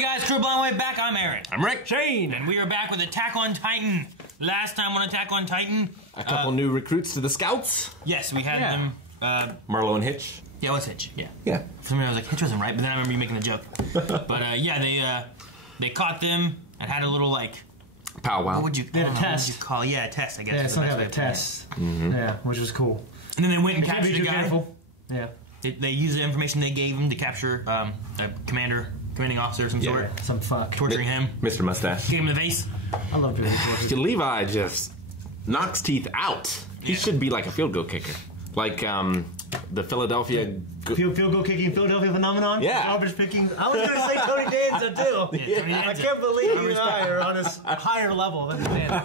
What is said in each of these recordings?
Hey guys, Crew Blind Way back. I'm Aaron. I'm Rick. Shane. And we are back with Attack on Titan. Last time on Attack on Titan, A couple new recruits to the scouts. yes, we had them. Marlo and Hitch. Yeah, what's Hitch? Yeah. Yeah. For some reason I was like, Hitch wasn't right, but then I remember you making the joke. But yeah, they caught them and had a little like, Powwow. what would you call test. Yeah, a test, I guess. Yeah, was the some best kind way of to put it. test. Mm-hmm. Yeah, which was cool. And then they went and Can't be captured a too guy. careful. Yeah. They used the information they gave him to capture a commanding officer of some sort. Some fuck. Torturing him. Mr. Mustache. Gave him the vase. I love people who torture. Levi just knocks teeth out. He should be like a field goal kicker. Like the Philadelphia... Field goal kicking Philadelphia phenomenon? Yeah. Garbage picking. I was going to say Tony Danza too. Yeah, Tony I Danza. can't believe you and I are on a higher level than Dan.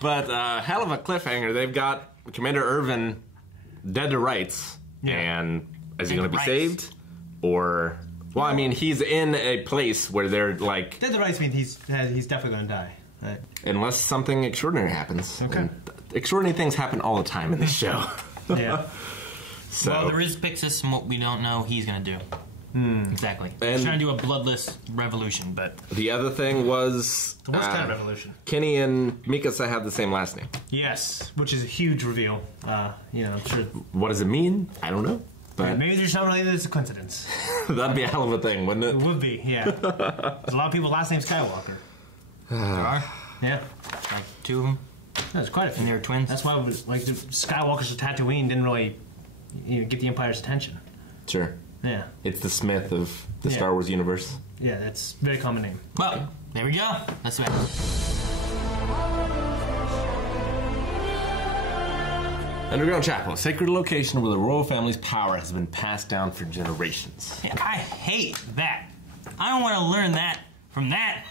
But hell of a cliffhanger. They've got Commander Irvin dead to rights. Yeah. And is he Dead going to be to rights. saved? Or... Well, I mean, he's in a place where they're like... Dead to rights means he's definitely going to die. Right. Unless something extraordinary happens. Okay. And extraordinary things happen all the time in this show. Yeah. So, Well, there is Pixis and what we don't know he's going to do. Exactly. He's trying to do a bloodless revolution, but... the other thing was... The worst kind of revolution. Kenny and Mikasa have the same last name. Yes, which is a huge reveal. You know, I'm sure. What does it mean? I don't know. But Maybe they're just not related. It's a coincidence. that'd be a hell of a thing, wouldn't It it? would be, yeah. There's a lot of people last name Skywalker. There are. Yeah. Like two of them. There's quite a few. And they're twins. That's why, like, the Skywalkers of Tatooine didn't really, get the Empire's attention. Sure. Yeah. It's the Smith of the Yeah. Star Wars universe. Yeah, that's a very common name. Well, there we go. That's it. Underground Chapel, a sacred location where the royal family's power has been passed down for generations. Yeah, I hate that. I don't want to learn that from that.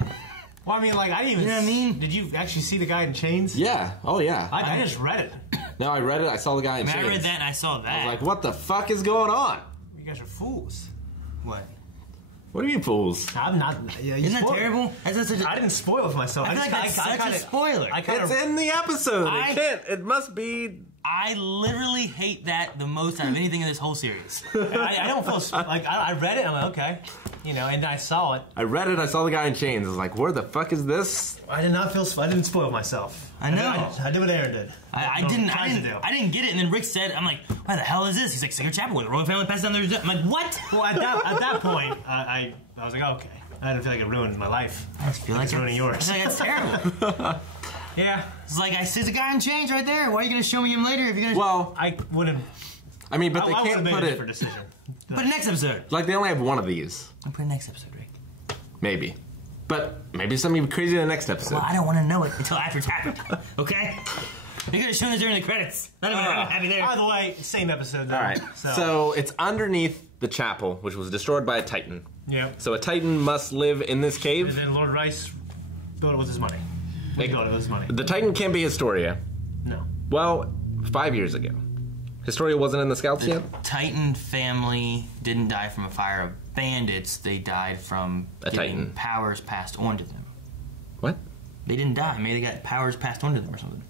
Well, I mean, like, I didn't even... You know what I mean? Did you actually see the guy in chains? Yeah. Oh, yeah. I just read it. No, I read it. I saw the guy in I mean, chains. I read that and I saw that. I was like, what the fuck is going on? You guys are fools. What? What do you mean, fools? I'm not... Yeah, you Isn't that spoiled it. terrible? That's such a, I didn't spoil it for myself. I feel like that's such a spoiler. I kind It's of... in the episode. I- It can't. It must be... I literally hate that the most out of anything in this whole series. I don't feel... Like, I read it, I'm like, okay. You know, and I saw it. I read it. I saw the guy in chains. I was like, where the fuck is this? I did not feel... I didn't spoil myself. I know. I did what Aaron did. I What didn't I'm trying to do. I didn't get it, and then Rick said, I'm like, why the hell is this? He's like, Sacred Chapel, where the royal family passed down their... I'm like, what? Well, at that point, I was like, okay. I didn't feel like it ruined my life. I just feel like It's ruining yours. I feel like that's terrible. Yeah. It's like, I see the guy in chains right there. Why are you going to show me him later if you're going to... Well, I would have... I mean, but they I would can't have made put a it... different decision. Put it next episode. Like, they only have one of these. I'll put it next episode, Rick. Maybe. But maybe something crazy in the next episode. Well, I don't want to know it until after it's happened. Okay? You're going to show us during the credits. Not even happy there. By the way, same episode though. All right. So it's underneath the chapel, which was destroyed by a Titan. Yep. So a Titan must live in this And cave. then Lord Rice built it with his money. He built it with his money. The Titan can't be Historia. No. Well, 5 years ago. Historia wasn't in the scouts yet? Titan family didn't die from a fire of bandits. They died from A getting Titan. powers passed on to them. What? They didn't die. Maybe they got powers passed on to them or something.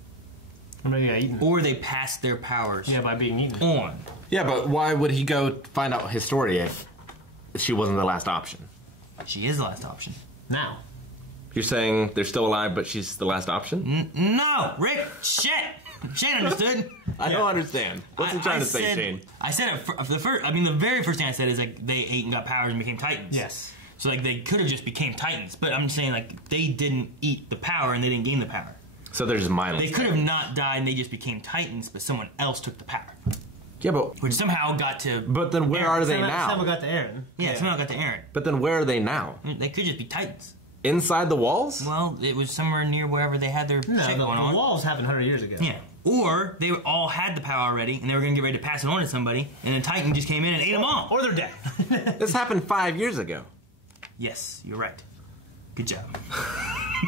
Or maybe I eaten. Or they passed their powers Yeah, by being eaten. on. Yeah, but why would he go find out Historia if she wasn't the last option? She is the last option. Now. You're saying they're still alive, but she's the last option? No! Rick! Shit! Shane understood. I don't understand. What's he trying to say, Shane? I said it the very first thing I said is like they ate and got powers and became Titans. Yes. So like they could have just became Titans, but I'm just saying like they didn't eat the power and they didn't gain the power. So they're just mindless. They could have not died and they just became Titans, but someone else took the power. Yeah, but Which somehow got to... but then where are they Somehow now? got to Aaron. Yeah, somehow got to Aaron. But then where are they now? They could just be Titans. Inside the walls? Well, it was somewhere near wherever they had their No, shit the going on. walls happened 100 years ago. Yeah. Or they all had the power already and they were going to get ready to pass it on to somebody, and then Titan just came in and ate them all. Or they're dead. This happened 5 years ago. Yes, you're right. Good job.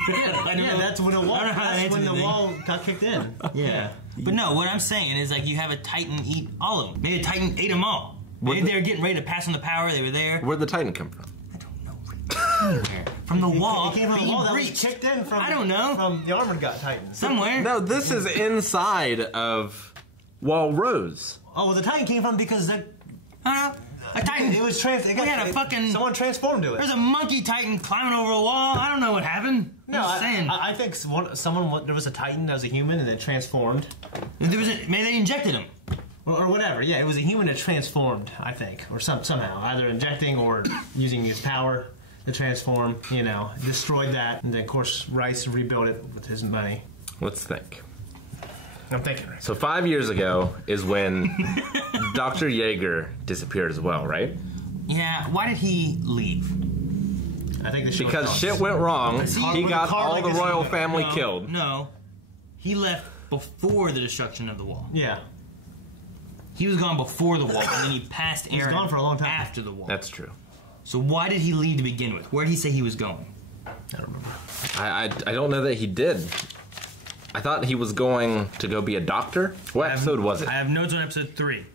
Yeah, that's when the wall. I don't know how that That's when answers the anything. wall got kicked in. Yeah. But no, what I'm saying is like you have a Titan eat all of them. Maybe a Titan ate them all. Maybe they were getting ready to pass on the power. They were there. Where'd the Titan come from? I don't know. Anywhere. From the wall. He came from the being wall that was breached. kicked in from. I don't know. From the Armored God Titans. Somewhere. No, this is inside of Wall Rose. Oh, well, the Titan came from because the. I don't know. A Titan. It was someone transformed to it. There's a monkey Titan climbing over a wall. I don't know what happened. No, I'm just saying. I think there was a Titan that was a human and then transformed. Maybe they injected him. Or whatever. Yeah, it was a human that transformed, I think. Or somehow. Either injecting or using his power to transform, destroyed that. And then, of course, Rice rebuilt it with his money. Let's think. I'm thinking. So 5 years ago is when Dr. Yeager disappeared as well, right? Yeah, why did he leave? I think because shit went wrong. He got all the royal family killed. No, he left before the destruction of the wall. Yeah. He was gone before the wall, and then he passed Aaron gone for a long time. after the wall. That's true. So why did he leave to begin with? Where did he say he was going? I don't remember. I don't know that he did. I thought he was going to go be a doctor. What episode was it? I have notes on episode 3.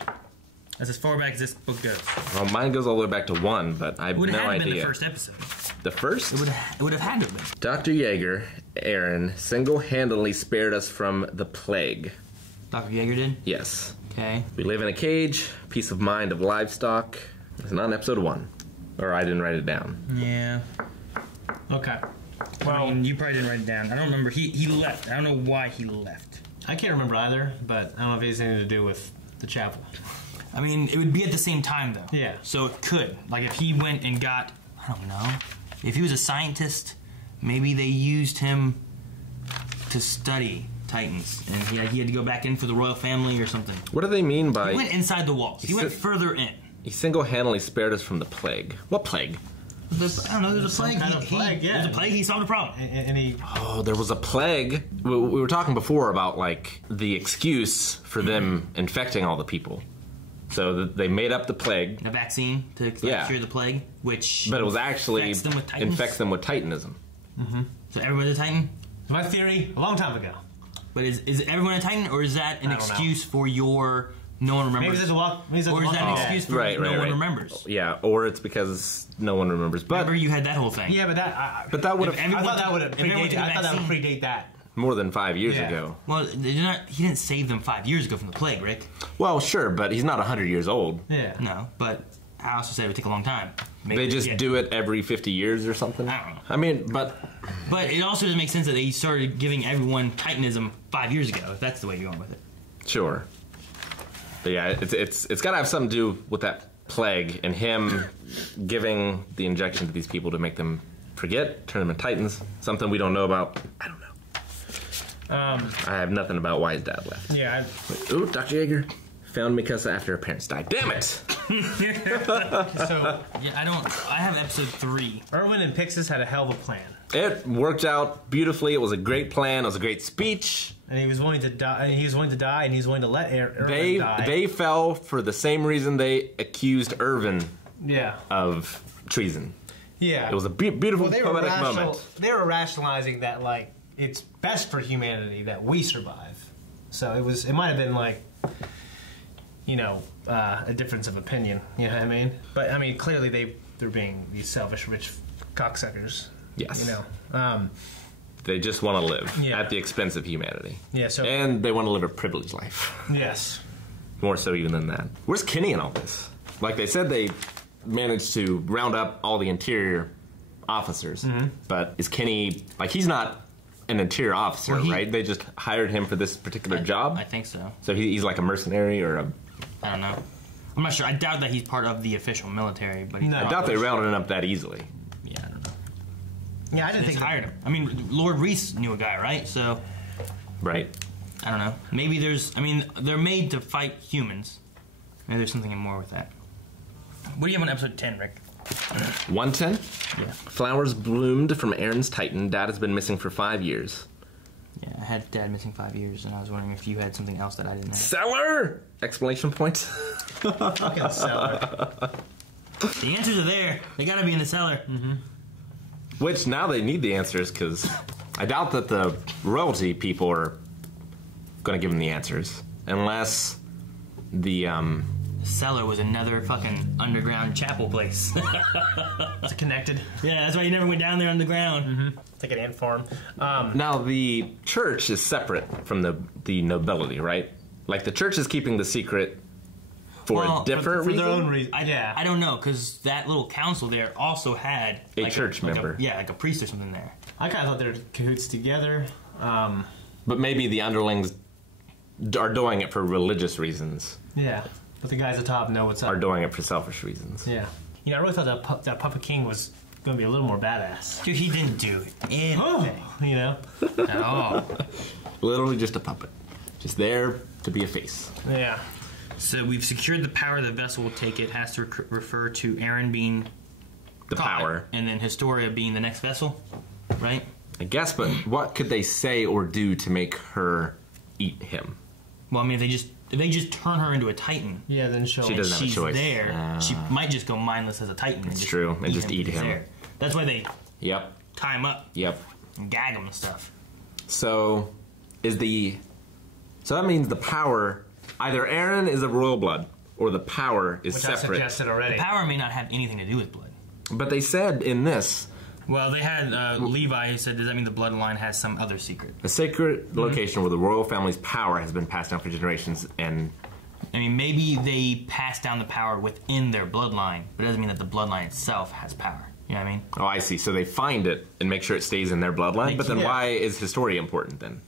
That's as far back as this book goes. Well, mine goes all the way back to 1, but I have no idea. It would have been the first episode. The first? It would have had to have been. Dr. Yeager, Aaron, single-handedly spared us from the plague. Dr. Yeager did? Yes. Okay. We live in a cage, peace of mind of livestock. It's not in episode 1. Or I didn't write it down. Yeah. Okay. Well, I mean, you probably didn't write it down. I don't remember. He left. I don't know why he left. I can't remember either, but I don't know if it has anything to do with the chapel. I mean, it would be at the same time, though. Yeah. So it could. Like, if he went and got, I don't know, if he was a scientist, maybe they used him to study Titans, and he had to go back in for the royal family or something. What do they mean by... He went inside the walls. He went further in. He single-handedly spared us from the plague. What plague? I don't know, there's a plague. Kind of plague, yeah. There's a plague, he solved the problem. And he... Oh, there was a plague. We were talking before about, like, the excuse for them infecting all the people. So they made up the plague. A vaccine to cure the plague, which... But it was actually... infects them with Titanism. Mm-hmm. So everyone's a Titan? My theory, a long time ago. But is everyone a Titan, or is that an excuse for your... No one remembers. Maybe there's or is that an excuse for no one remembers? Yeah, or it's because no one remembers. But remember, you had that whole thing. Yeah, but that would have. I thought that would predate that. More than 5 years ago. Well, he didn't save them 5 years ago from the plague, Rick. Well, sure, but he's not 100 years old. Yeah. No, but I also said it would take a long time. Maybe they just do it every 50 years or something. I don't know. I mean, but it also doesn't make sense that they started giving everyone Titanism 5 years ago. If that's the way you're going with it. Sure. But yeah, it's got to have something to do with that plague and him giving the injection to these people to make them forget, turn them into Titans. Something we don't know about. I don't know. I have nothing about why his dad left. Yeah. Ooh, Dr. Yeager found Mikasa after her parents died. Damn it! So yeah, I have episode 3. Erwin and Pixis had a hell of a plan. It worked out beautifully. It was a great plan. It was a great speech. And he was willing to die. And he was willing to let Erwin die. They fell for the same reason they accused Irvin of treason. Yeah. It was a beautiful poetic moment. They were rationalizing that, like, it's best for humanity that we survive. So it might have been like, a difference of opinion. You know what I mean? But I mean, clearly they're being these selfish, rich cocksuckers. Yes. They just want to live at the expense of humanity. Yeah. And they want to live a privileged life. Yes. More so even than that. Where's Kenny in all this? Like they said, they managed to round up all the interior officers, but is Kenny he's not an interior officer, right? They just hired him for this particular job? I think so. So he's like a mercenary or a... I don't know. I'm not sure. I doubt that he's part of the official military, but I doubt they rounded him up that easily. Yeah, I don't know. Yeah, I didn't think hired him. I mean, Lord Reese knew a guy, right? So... Right. I don't know. Maybe they're made to fight humans. Maybe there's something more with that. What do you have on episode 10, Rick? 110? Yeah. Flowers bloomed from Aaron's Titan. Dad has been missing for 5 years. Yeah, I had Dad missing 5 years, and I was wondering if you had something else that I didn't have. Cellar! Exclamation point. Fucking cellar. The answers are there. They gotta be in the cellar. Mm-hmm. Which, now they need the answers, because I doubt that the royalty people are going to give them the answers. Unless the, cellar was another fucking underground chapel place. It's connected. Yeah, that's why you never went down there underground. Mm-hmm. It's like an ant farm. Now, the church is separate from the nobility, right? Like, the church is keeping the secret for a different for reason. their own reason. I don't know, because that little council there also had A church member. like a priest or something there. I kind of thought they were cahoots together. But maybe the underlings are doing it for religious reasons. Yeah, but the guys at the top know what's up. Are doing it for selfish reasons. Yeah. You know, I really thought that Puppet King was going to be a little more badass. Dude, he didn't do anything. You know? At all. Literally just a puppet. Just there to be a face. Yeah. So we've secured the power the vessel will take. It has to refer to Aaron being The power. and then Historia being the next vessel, right? I guess, but what could they say or do to make her eat him? Well, I mean, if they just turn her into a Titan, Yeah, then she'll... She doesn't have a she's choice. there. She might just go mindless as a Titan. It's true, and just eat because he's him. there. That's why they Yep. tie him up Yep. and gag him and stuff. So that means the power, either Aaron is a royal blood or the power is Which I separate. suggested already. Power may not have anything to do with blood. But they said in this, Well, they had Levi who said, does that mean the bloodline has some other secret? a sacred location where the royal family's power has been passed down for generations, and I mean, maybe they pass down the power within their bloodline, but it doesn't mean that the bloodline itself has power. You know what I mean? oh, I see. So they find it and make sure it stays in their bloodline. But then Yeah. why is Historia important then?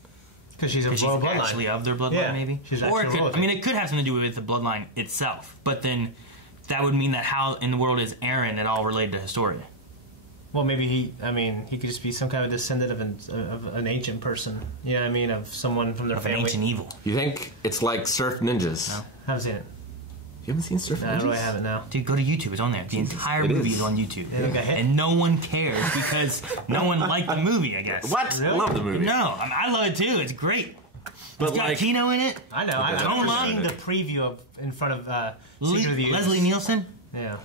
Because she's a Because she's royal bloodline. actually of their bloodline, Yeah, maybe? she's Or it actually could, royalty. I mean, it could have something to do with the bloodline itself, but then that would mean that how in the world is Aaron at all related to Historia? Well, maybe he could just be some kind of descendant of an ancient person. You know what I mean? Of someone from their Of an family. ancient evil. You think it's like Surf Ninjas? No. Haven't seen it. You haven't seen Surf No, Ninjas? I really haven't now. Dude, go to YouTube. It's on there. The entire It movie is. is on YouTube. They got hit? And no one cares because no one liked the movie, I guess. What? Really? I love the movie. No, I mean, I love it too. It's great. But It's got like, Kino in it. I know. Okay. I've Don't seen lie. the preview in front of Secret of the Use. Leslie Nielsen. Yeah.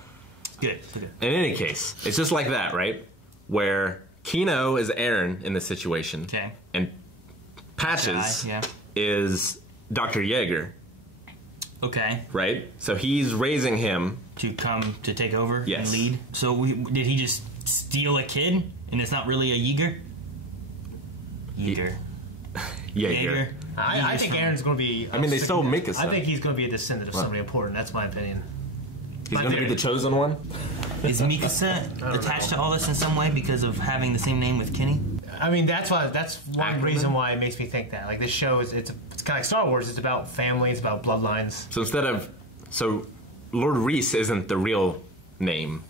It's good. It's good. in any case, it's just like that, right? Where Kino is Aaron in this situation, Okay. and Patches Yeah. is Dr. Yeager, Okay. right? So he's raising him. To come to take over Yes. and lead. So did he just steal a kid and it's not really a Yeager? Yeager. Yeager. I think Aaron's going to be... I mean, they stole Mika's I son. think he's going to be a descendant of somebody important. That's my opinion. He's going to be the chosen one. Is Mikasa attached to all this in some way because of having the same name with Kenny? I mean, that's one Ackerman? reason why it makes me think that. Like, this show it's kind of like Star Wars. It's about family. It's about bloodlines. So Lord Reese isn't the real name.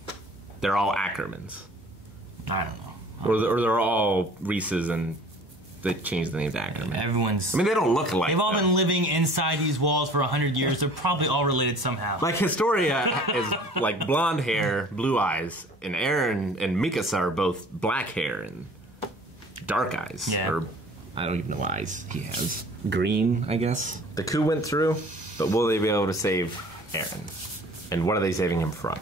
They're all Ackermans. I don't know. Or they're all Reeses and they changed the name to Ackerman. Everyone's... I mean, they don't look alike. They've all though. been living inside these walls for 100 years. They're probably all related somehow. Like Historia is like blonde hair, blue eyes, and Aaron and Mikasa are both black hair and dark eyes. Yeah. Or I don't even know what eyes he has. Green, I guess. The coup went through, but will they be able to save Aaron? And what are they saving him from?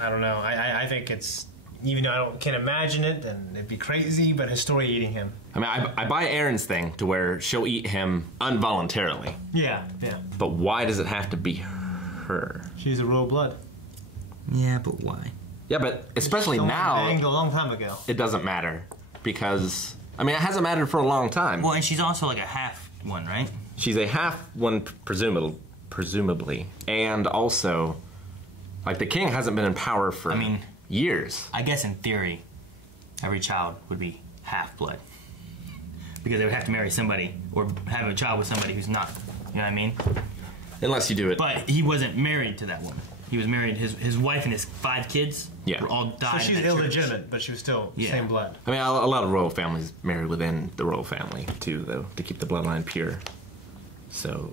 I don't know. I think it's... Even though can't imagine it, and it'd be crazy, but Historia eating him. I mean, I buy Aaron's thing to where she'll eat him involuntarily. Yeah. But why does it have to be her? She's a royal blood. Yeah, but why? Yeah, but especially Someone banged now, a long time ago. it doesn't matter. Because, I mean, it hasn't mattered for a long time. Well, and she's also like a half one, right? She's a half one, presumably. And also, like, the king hasn't been in power for years. I guess in theory, every child would be half blood. Because they would have to marry somebody or have a child with somebody who's not. You know what I mean? Unless you do it. But he wasn't married to that woman. He was married, his wife and his 5 kids Yeah. were all So died. she's in that church. illegitimate, but she was still Yeah. same blood. I mean, a lot of royal families marry within the royal family, too, though, to keep the bloodline pure. So,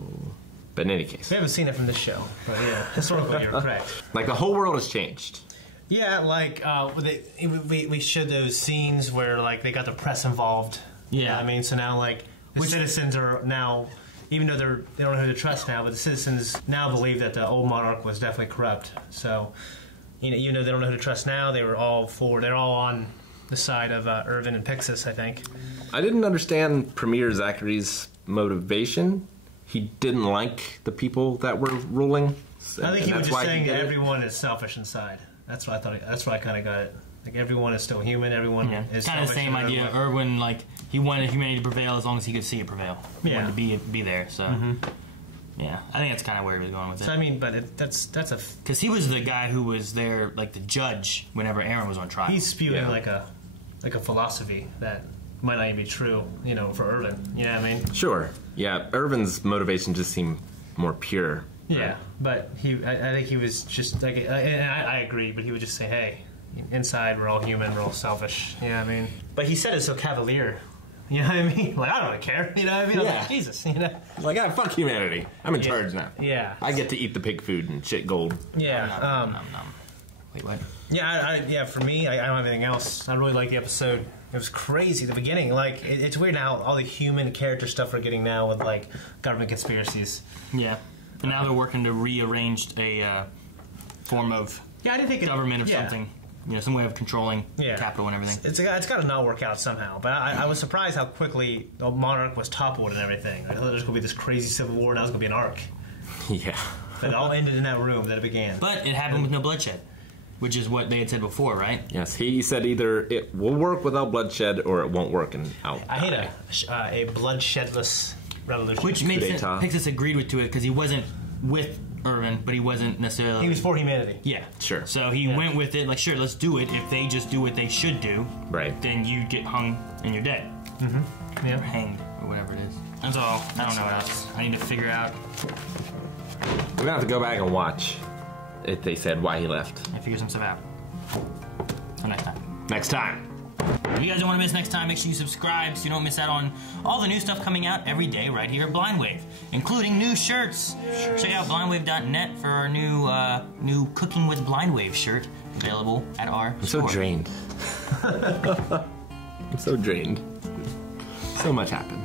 but in any case. We haven't seen it from this show, but yeah, historically you're correct. Like, the whole world has changed. Yeah, like we showed those scenes where like they got the press involved. Yeah. You know what I mean, so now like the citizens are now, even though they don't know who to trust now, but the citizens now believe that the old monarch was definitely corrupt. So, even though they don't know who to trust now, they're all on the side of Irvin and Pixis, I think. I didn't understand Premier Zachary's motivation. He didn't like the people that were ruling. I think he was that's just why saying did that it. everyone is selfish inside. That's what I thought. That's what I kind of got it. Like everyone is still human. Everyone Yeah, is kind of the selfish same in their idea. own way. Irwin, like, he wanted humanity to prevail as long as he could see it prevail. He Yeah. wanted to be there, so. Yeah, I think that's kind of where he was going with it. So I mean, but that's a Because he was the guy who was there, like the judge, whenever Aaron was on trial. he's spewing Yeah. like a philosophy that might not even be true, you know, for Irvin. You know what I mean? Sure. Yeah, Irvin's motivation just seemed more pure. Yeah, but I think he was just like, and I agree, but he would just say, hey, inside we're all human, we're all selfish. You know what I mean? But he said it so cavalier. You know what I mean? Like, I don't really care. You know what I mean? I was Yeah. like, Jesus, you know? Like, fuck humanity. I'm in charge now. Yeah. I get to eat the pig food and shit gold. Yeah. Nom. Wait, what? Yeah, for me, I don't have anything else. I really like the episode. It was crazy, the beginning. Like, it's weird now, all the human character stuff we're getting now with, like, government conspiracies. Yeah. And now they're working to rearrange a form of Yeah, I didn't think government of something. You know, some way of controlling the capital and everything. It's got to not work out somehow. But I was surprised how quickly the monarch was toppled and everything. I thought there was going to be this crazy civil war, now it's going to be an arc. Yeah. But it all ended in that room that it began. But it happened with no bloodshed, which is what they had said before, right? Yes, he said either it will work without bloodshed or it won't work and I'll I hate a bloodshedless revolution. Which made Coup sense. d'etat. Pixis agreed with to it because he wasn't with Irvin, but he wasn't necessarily. He was for humanity. Yeah, Sure. So he went with it. Like, sure, let's do it. If they just do what they should do, Right. then you get hung and you're dead, Yeah. or hanged, or whatever it is. That's all. I don't know what else. I need to figure out. We're gonna have to go back and watch if they said why he left. I figure some stuff out. For next time. Next time. If you guys don't want to miss next time, make sure you subscribe so you don't miss out on all the new stuff coming out every day right here at Blindwave, including new shirts. Check out blindwave.net for our new Cooking with Blindwave shirt available at our I'm so store. drained. I'm so drained. So much happened.